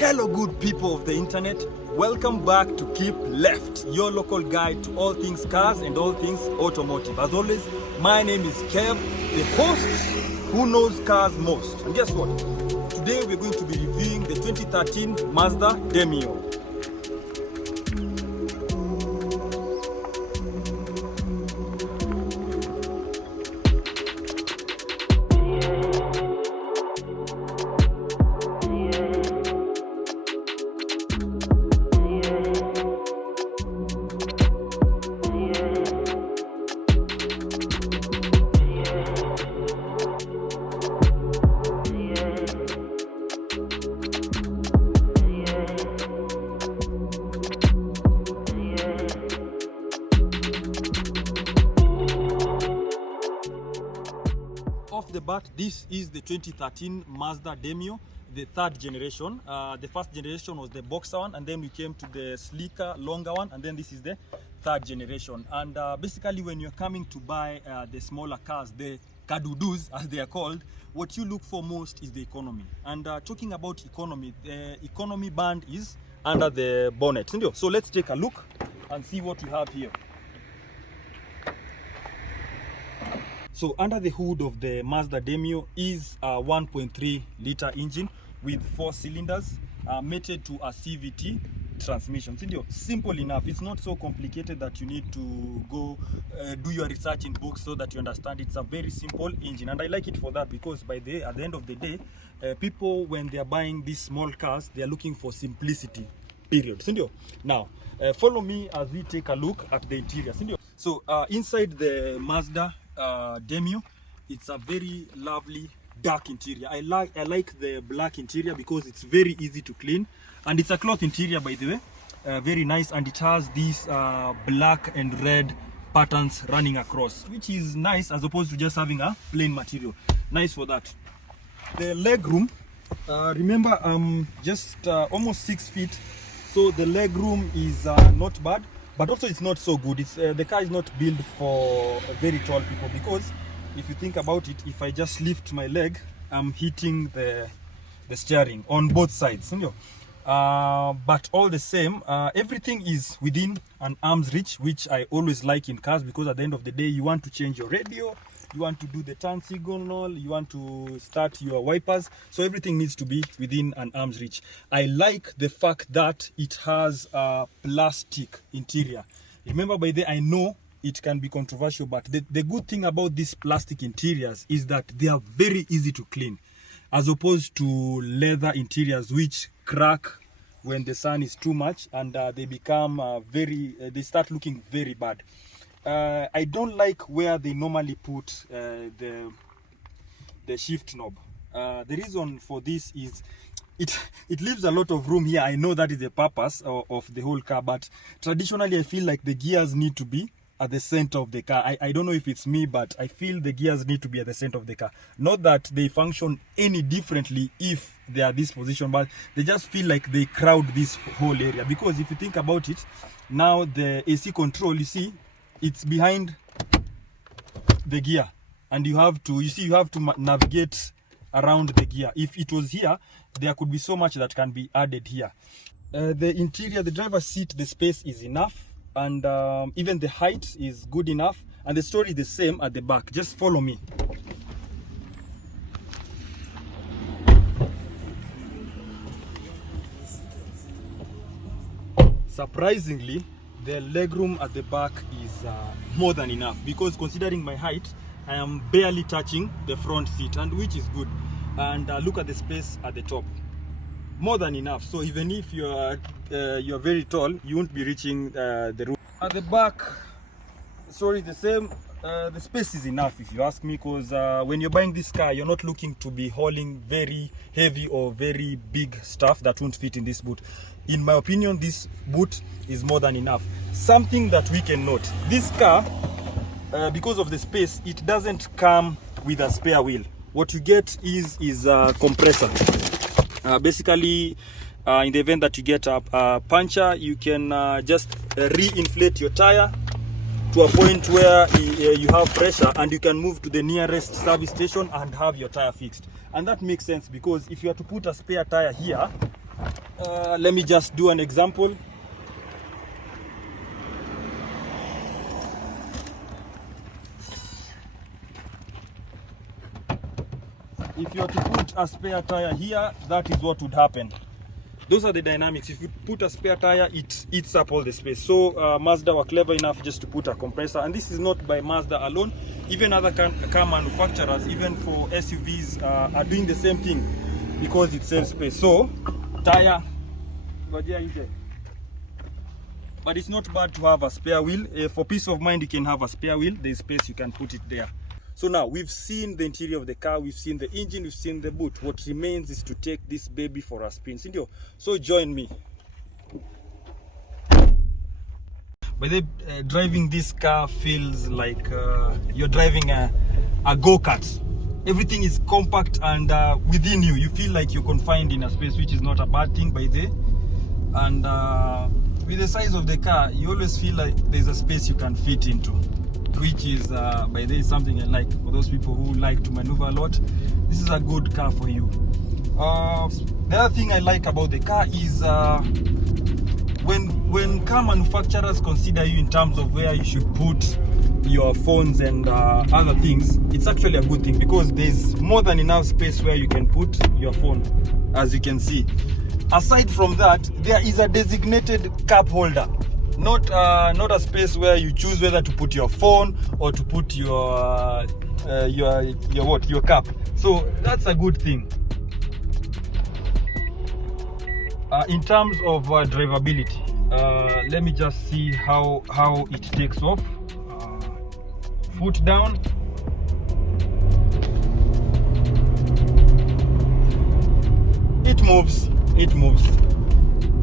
Hello good people of the internet, welcome back to Keep Left, your local guide to all things cars and all things automotive. As always, my name is Kev, the host who knows cars most. And guess what? Today we're going to be reviewing the 2013 Mazda Demio. Off the bat, this is the 2013 Mazda Demio, the third generation. The first generation was the boxer one, and then we came to the sleeker, longer one, and then this is the third generation. And basically, when you're coming to buy the smaller cars, the kadudus as they are called, what you look for most is the economy. And talking about economy, the economy band is under the bonnet. So let's take a look and see what we have here. So under the hood of the Mazda Demio is a 1.3 liter engine with 4 cylinders mated to a CVT transmission. Simple enough. It's not so complicated that you need to go do your research in books so that you understand. It's a very simple engine, and I like it for that, because at the end of the day, people, when they are buying these small cars, they are looking for simplicity, period. Now follow me as we take a look at the interior. So inside the Mazda Demio, it's a very lovely dark interior. I like the black interior because it's very easy to clean, and it's a cloth interior, by the way, very nice, and it has these black and red patterns running across, which is nice as opposed to just having a plain material. Nice for that. The leg room, remember I'm just almost 6 feet, so the leg room is not bad. But also it's not so good. The car is not built for very tall people, because if you think about it, if I just lift my leg, I'm hitting the steering on both sides. But all the same, everything is within an arm's reach, which I always like in cars, because at the end of the day, you want to change your radio, you want to do the turn signal, you want to start your wipers, so everything needs to be within an arm's reach. I like the fact that it has a plastic interior. Remember, by the way, I know it can be controversial, but the good thing about these plastic interiors is that they are very easy to clean, as opposed to leather interiors, which crack when the sun is too much, and they become they start looking very bad. I don't like where they normally put the shift knob. The reason for this is it leaves a lot of room here. I know that is the purpose of the whole car, but traditionally I feel like the gears need to be at the center of the car. I don't know if it's me, but I feel the gears need to be at the center of the car. Not that they function any differently if they are this position, but they just feel like they crowd this whole area. Because if you think about it, now the AC control, you see, it's behind the gear, and you have to navigate around the gear. If it was here, there could be so much that can be added here. The interior, the driver's seat, the space is enough, and even the height is good enough, and the story is the same at the back. Just follow me. Surprisingly, the legroom at the back is more than enough, because considering my height, I am barely touching the front seat, and which is good. And look at the space at the top, more than enough. So even if you're very tall, you won't be reaching the roof. At the back, sorry, the same. The space is enough, if you ask me, because when you're buying this car, you're not looking to be hauling very heavy or very big stuff that won't fit in this boot. In my opinion, this boot is more than enough. Something that we can note, this car, because of the space, it doesn't come with a spare wheel. What you get is a compressor. Basically, in the event that you get a puncture, you can just re-inflate your tire to a point where you have pressure, and you can move to the nearest service station and have your tire fixed. And that makes sense, because if you are to put a spare tire here, Let me just do an example. If you are to put a spare tire here, that is what would happen. Those are the dynamics. If you put a spare tire, it eats up all the space. So Mazda were clever enough just to put a compressor, and this is not by Mazda alone. Even other car manufacturers, even for SUVs, are doing the same thing because it saves space. So tire, but it's not bad to have a spare wheel. For peace of mind, you can have a spare wheel. There's space, you can put it there. So now we've seen the interior of the car, we've seen the engine, we've seen the boot. What remains is to take this baby for a spin. So join me. By the driving this car feels like you're driving a go-kart. Everything is compact and within you. You feel like you're confined in a space, which is not a bad thing by the. And with the size of the car, you always feel like there's a space you can fit into, which is by the way something I like. For those people who like to maneuver a lot, this is a good car for you. The other thing I like about the car is when car manufacturers consider you in terms of where you should put your phones and other things, it's actually a good thing because there's more than enough space where you can put your phone, as you can see. Aside from that, there is a designated cup holder. Not a space where you choose whether to put your phone or to put your cup. So that's a good thing. In terms of drivability, let me just see how it takes off. Foot down. It moves.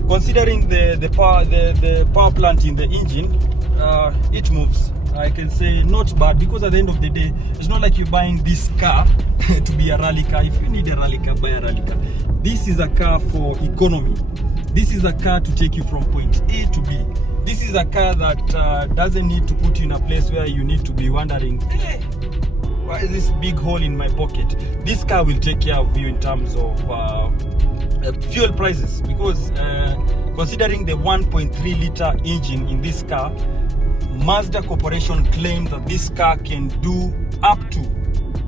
Considering the power plant in the engine, it moves. I can say not bad, because at the end of the day, it's not like you're buying this car to be a rally car. If you need a rally car, buy a rally car. This is a car for economy. This is a car to take you from point A to B. This is a car that doesn't need to put you in a place where you need to be wondering, hey, why is this big hole in my pocket? This car will take care of you in terms of fuel prices, because considering the 1.3 liter engine in this car, Mazda Corporation claims that this car can do up to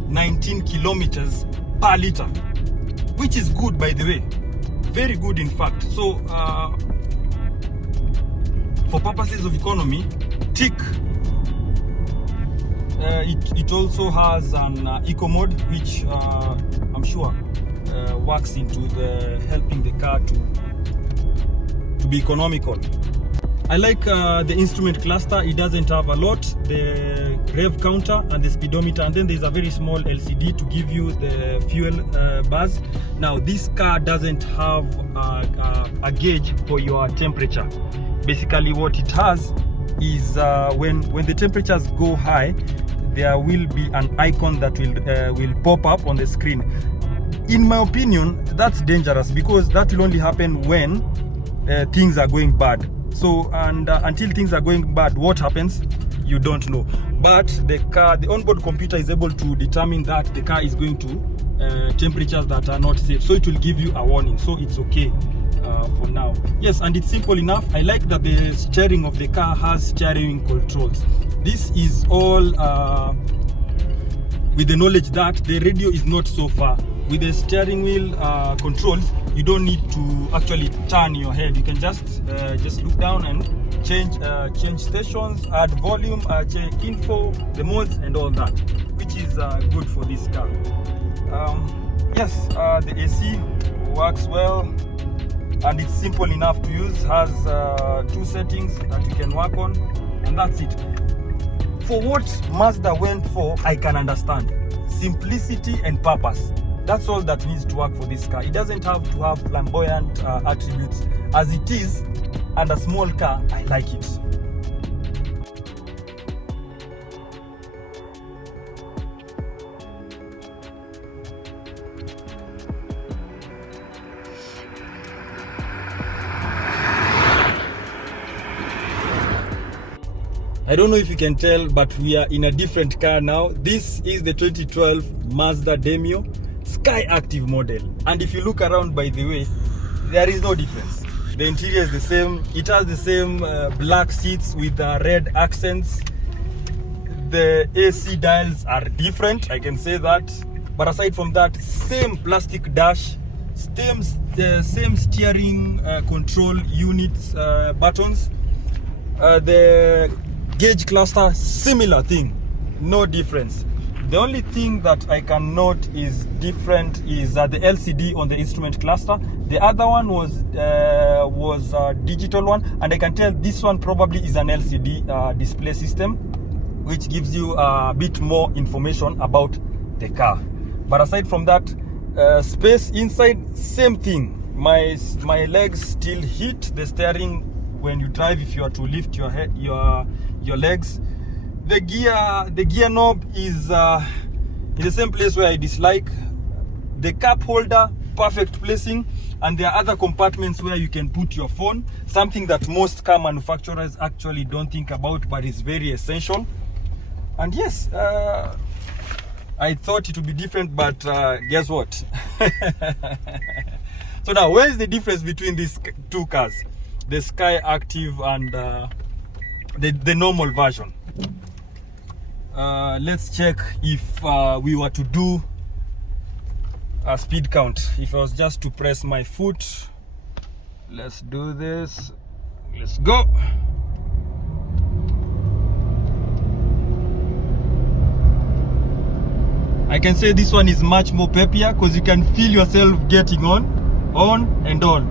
19 kilometers per liter, which is good, by the way, very good in fact. So for purposes of economy, tick. It also has an eco mode, which I'm sure works into the helping the car to be economical. I like the instrument cluster. It doesn't have a lot. The rev counter and the speedometer, and then there's a very small LCD to give you the fuel bars. Now this car doesn't have a gauge for your temperature. Basically what it has is when the temperatures go high, there will be an icon that will pop up on the screen. In my opinion, that's dangerous, because that will only happen when things are going bad. So until things are going bad, what happens, you don't know. But the onboard computer is able to determine that the car is going to temperatures that are not safe, so it will give you a warning. So it's okay for now. Yes, and it's simple enough. I like that the steering of the car has steering controls. This is all with the knowledge that the radio is not so far. With the steering wheel controls, you don't need to actually turn your head. You can just look down and change stations, add volume, check info, the modes and all that, which is good for this car. Yes, the AC works well, and it's simple enough to use. Has 2 settings that you can work on, and that's it. For what Mazda went for, I can understand. Simplicity and purpose. That's all that needs to work for this car. It doesn't have to have flamboyant attributes. As it is, and a small car, I like it. I don't know if you can tell, but we are in a different car now. This is the 2012 Mazda Demio skyactiv model. And if you look around, by the way, there is no difference. The interior is the same. It has the same black seats with red accents. The AC dials are different, I can say that. But aside from that, same plastic dash, same steering control units buttons. The gauge cluster, similar thing, no difference. The only thing that I can note is different is the LCD on the instrument cluster. The other one was a digital one, and I can tell this one probably is an LCD display system, which gives you a bit more information about the car. But aside from that, space inside, same thing. My legs still hit the steering when you drive. If you are to lift your head, your legs, the gear knob is in the same place where I dislike. The cup holder, perfect placing, and there are other compartments where you can put your phone, something that most car manufacturers actually don't think about, but is very essential. And yes, I thought it would be different, but guess what? So now, where is the difference between these two cars, the skyactiv and the normal version? Let's check if we were to do a speed count. If I was just to press my foot, let's do this. Let's go. I can say this one is much more peppier because you can feel yourself getting on and on.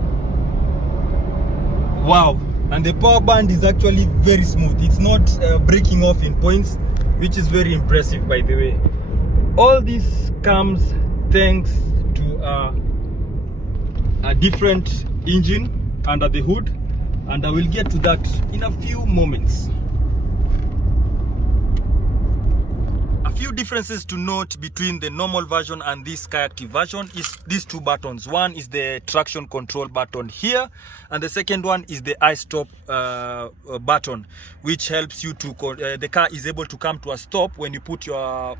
Wow. And the power band is actually very smooth. It's not breaking off in points, which is very impressive, by the way. All this comes thanks to a different engine under the hood, and I will get to that in a few moments. A few differences to note between the normal version and this skyactiv version is these two buttons. One is the traction control button here, and the second one is the I-stop button, which helps you to the car is able to come to a stop. When you put your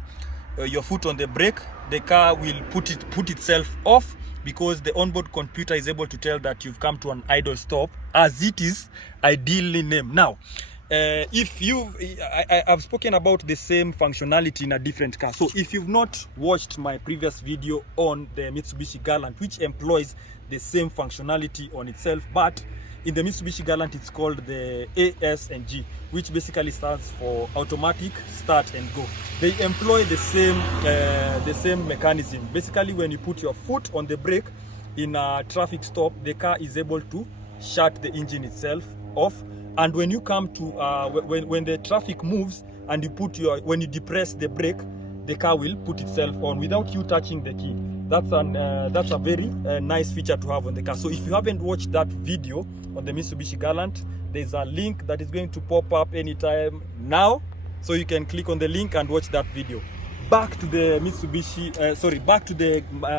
foot on the brake, the car will put itself off, because the onboard computer is able to tell that you've come to an idle stop, as it is ideally named. Now, I've spoken about the same functionality in a different car. So if you've not watched my previous video on the Mitsubishi Galant, which employs the same functionality on itself, but in the Mitsubishi Galant it's called the ASNG, which basically stands for automatic start and go. They employ the same mechanism. Basically, when you put your foot on the brake in a traffic stop, the car is able to shut the engine itself off. And when you come to when the traffic moves and when you depress the brake, the car will put itself on without you touching the key. That's a very nice feature to have on the car. So if you haven't watched that video on the Mitsubishi Galant, there's a link that is going to pop up anytime now, so you can click on the link and watch that video. Back to the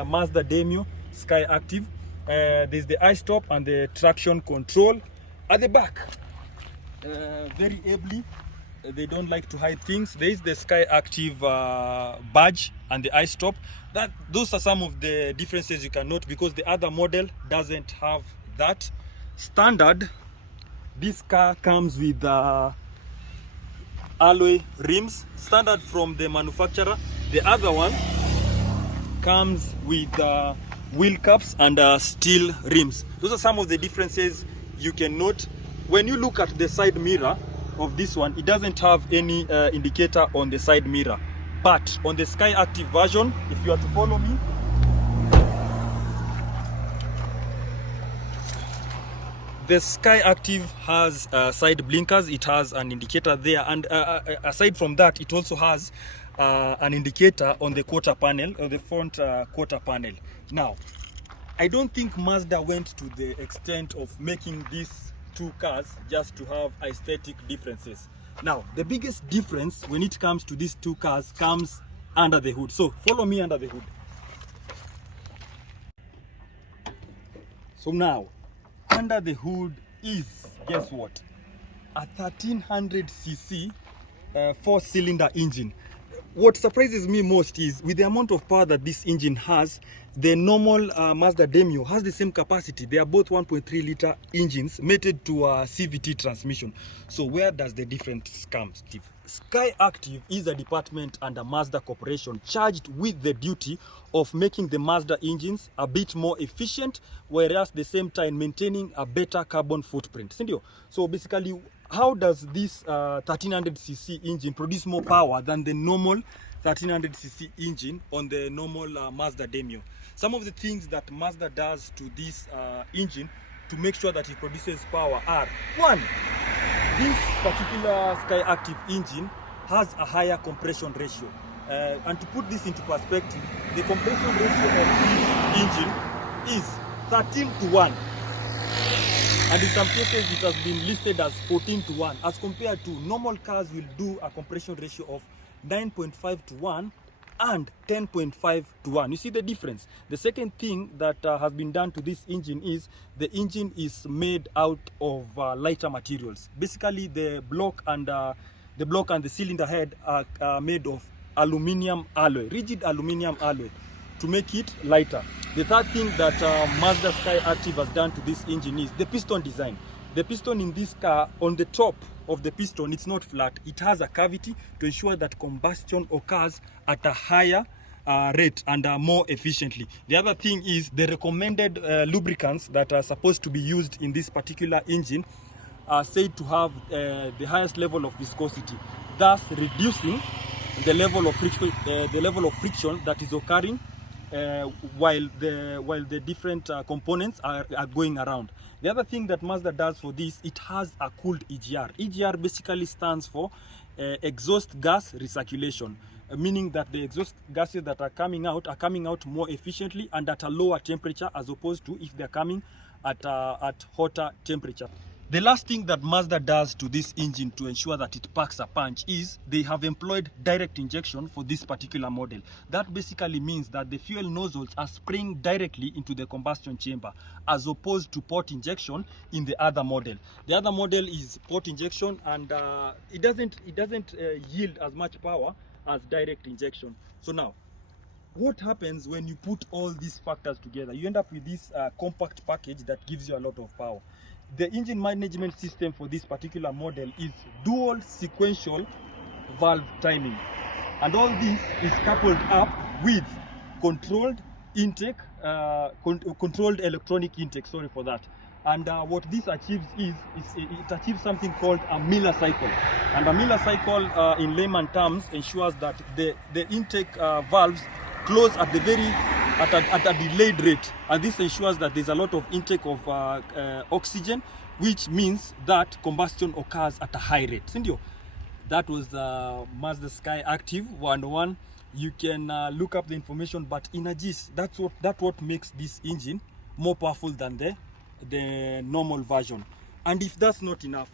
Mazda Demio skyactiv. There's the I-stop and the traction control at the back. Very ably, they don't like to hide things. There is the skyactiv badge and the I-stop. Those are some of the differences you can note, because the other model doesn't have that. Standard, this car comes with alloy rims, standard from the manufacturer. The other one comes with wheel caps and steel rims. Those are some of the differences you can note. When you look at the side mirror of this one, it doesn't have any indicator on the side mirror. But on the skyactiv version, if you are to follow me, the skyactiv has side blinkers. It has an indicator there, and aside from that, it also has an indicator on the quarter panel, or the front quarter panel. Now, I don't think Mazda went to the extent of making these two cars just to have aesthetic differences. Now, the biggest difference when it comes to these two cars comes under the hood. So follow me under the hood. So now, under the hood is, guess what, a 1300cc 4-cylinder engine. what surprises me most is with the amount of power that this engine has, the normal Mazda Demio has the same capacity. They are both 1.3 liter engines mated to a CVT transmission. So where does the difference come, Steve? Skyactiv is a department under Mazda Corporation charged with the duty of making the Mazda engines a bit more efficient, whereas at the same time maintaining a better carbon footprint. So basically, how does this 1300cc engine produce more power than the normal 1300cc engine on the normal Mazda Demio? Some of the things that Mazda does to this engine to make sure that it produces power are: one, this particular Skyactiv engine has a higher compression ratio. And to put this into perspective, the compression ratio of this engine is 13:1. And in some cases, it has been listed as 14:1, as compared to normal cars will do a compression ratio of 9.5:1 and 10.5:1. You see the difference? The second thing that has been done to this engine is the engine is made out of lighter materials. Basically, the block and the cylinder head are made of aluminium alloy, rigid aluminium alloy, to make it lighter. The third thing that Mazda Skyactiv has done to this engine is the piston design. The piston in this car, on the top of the piston, it's not flat. It has a cavity to ensure that combustion occurs at a higher rate and more efficiently. The other thing is the recommended lubricants that are supposed to be used in this particular engine are said to have the highest level of viscosity, thus reducing the level of friction that is occurring while the different components are going around. The other thing that Mazda does for this, it has a cooled EGR. EGR basically stands for exhaust gas recirculation, meaning that the exhaust gases that are coming out more efficiently and at a lower temperature, as opposed to if they're coming at hotter temperature. The last thing that Mazda does to this engine to ensure that it packs a punch is they have employed direct injection for this particular model. That basically means that the fuel nozzles are spraying directly into the combustion chamber, as opposed to port injection in the other model. The other model is port injection, and it doesn't yield as much power as direct injection. So now, what happens when you put all these factors together? You end up with this compact package that gives you a lot of power. The engine management system for this particular model is dual sequential valve timing, and all this is coupled up with controlled intake, controlled electronic intake, sorry for that. And what this achieves is it achieves something called a Miller cycle. And a Miller cycle, in layman terms, ensures that the intake valves close at a delayed rate, and this ensures that there's a lot of intake of oxygen, which means that combustion occurs at a high rate. That was Mazda Skyactiv 101. You can look up the information, but in a gist, that's what makes this engine more powerful than the normal version. And if that's not enough,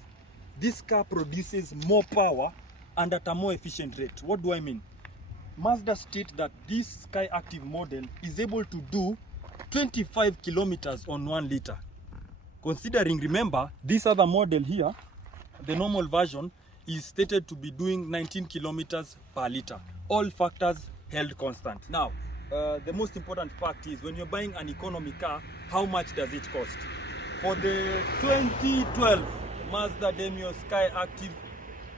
this car produces more power and at a more efficient rate. What do I mean? Mazda states that this Skyactiv model is able to do 25 kilometers on 1 liter. Considering, remember, this other model here, the normal version, is stated to be doing 19 kilometers per liter. All factors held constant. Now, the most important fact is, when you're buying an economy car, how much does it cost? For the 2012 Mazda Demio Skyactiv,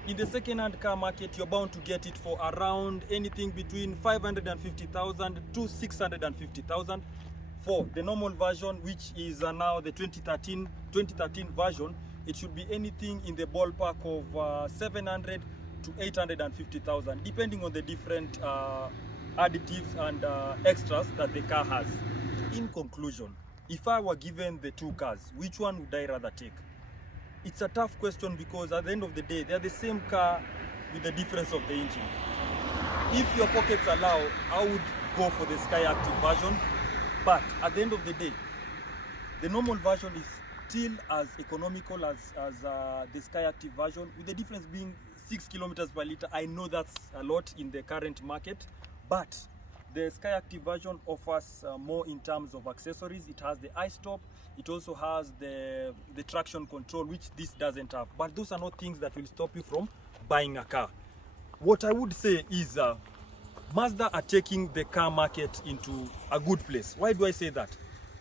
in the second-hand car market, you're bound to get it for around anything between 550,000 to 650,000. For the normal version, which is now the 2013 version, it should be anything in the ballpark of 700 to 850,000, depending on the different additives and extras that the car has. In conclusion, if I were given the two cars, which one would I rather take? It's a tough question, because at the end of the day, they're the same car with the difference of the engine. If your pockets allow, I would go for the Skyactiv version, but at the end of the day, the normal version is still as economical as the Skyactiv version, with the difference being 6 kilometers per liter. I know that's a lot in the current market, but the Skyactiv version offers more in terms of accessories. It has the iStop. It also has the traction control, which this doesn't have. But those are not things that will stop you from buying a car. What I would say is Mazda are taking the car market into a good place. Why do I say that?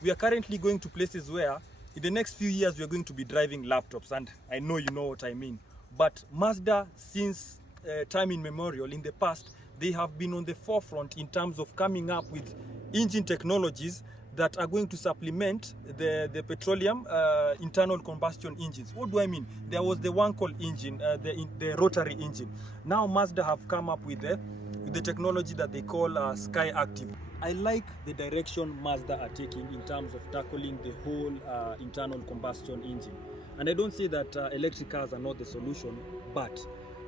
We are currently going to places where in the next few years we are going to be driving laptops, and I know you know what I mean. But Mazda, since time immemorial, in the past, they have been on the forefront in terms of coming up with engine technologies that are going to supplement the petroleum internal combustion engines. What do I mean? There was the one called engine, the rotary engine. Now Mazda have come up with the technology that they call skyactiv. I like the direction Mazda are taking in terms of tackling the whole internal combustion engine. And I don't say that electric cars are not the solution, but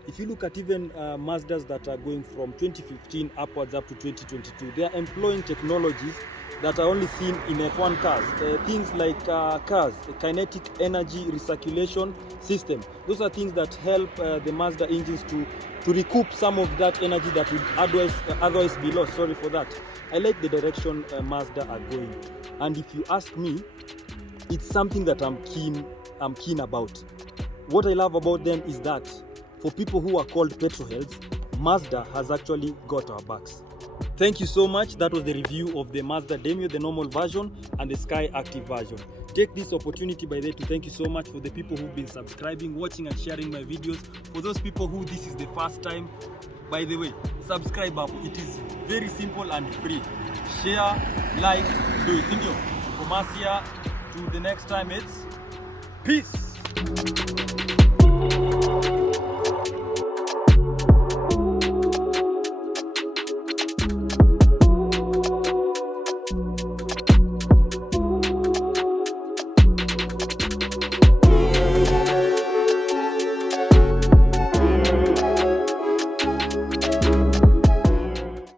if you look at even Mazdas that are going from 2015 upwards up to 2022, they are employing technologies that are only seen in F1 cars. Things like cars, kinetic energy recirculation system. Those are things that help the Mazda engines to recoup some of that energy that would otherwise be lost. Sorry for that. I like the direction Mazda are going. And if you ask me, it's something that I'm keen about. What I love about them is that for people who are called petrolheads, Mazda has actually got our backs. Thank you so much. That was the review of the Mazda Demio, the normal version and the skyactiv version. Take this opportunity by the way to thank you so much for the people who've been subscribing, watching and sharing my videos. For those people who this is the first time, by the way, subscribe up. It is very simple and free. Share, like, do it. From us here to the next time, it's peace.